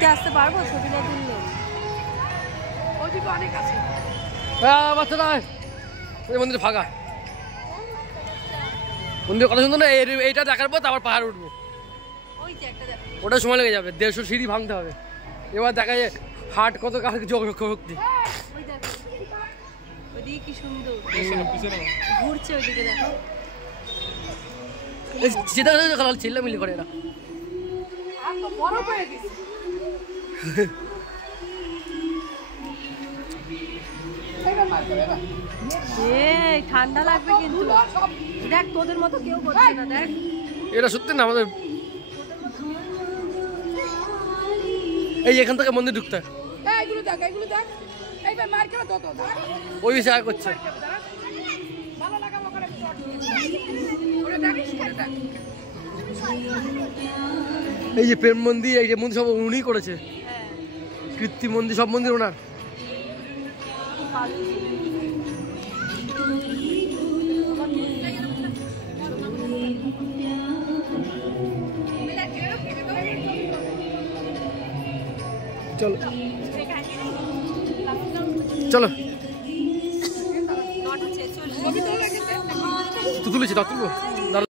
ঘুরতে আসতে পারবো ছবি না তুললে? ওইদিকে অনেক আছে। বাচ্চারা মন্দির ফাঁকা, মন্দির কত সুন্দর না। এইটা দেখার পর আবার পাহাড় উঠবো, ওটা সময় লেগে যাবে, 150 সিঁড়ি ভাঙতে হবে। এবার দেখা যায় হাট কত শক্তি। ওইদিকে কি সুন্দর ঘুরছে, ওইদিকে দেখো। চিল্লামিল্লি করে এরা। বরফ হয়ে গেছে। ঠান্ডা লাগবে কিন্তু, দেখ তোদের মতো কেউ করছে না। দেখ এটা সত্যি না, আমাদের এই এখান থেকে মন্দির ঢুকতে এইগুলো দেখ, এইগুলো দেখ, এইবার মার কেন তো ওই বিষয় আর করছে। ভালো লাগাবো করে ওরে দেখিস, ওরে দেখ। এই যে প্রেম মন্দির, এই যে মন্দির সব উনিই করেছে, কৃত্রিম মন্দির, সব মন্দির ওনার। চলো চলো তুলেছি, তুলবো।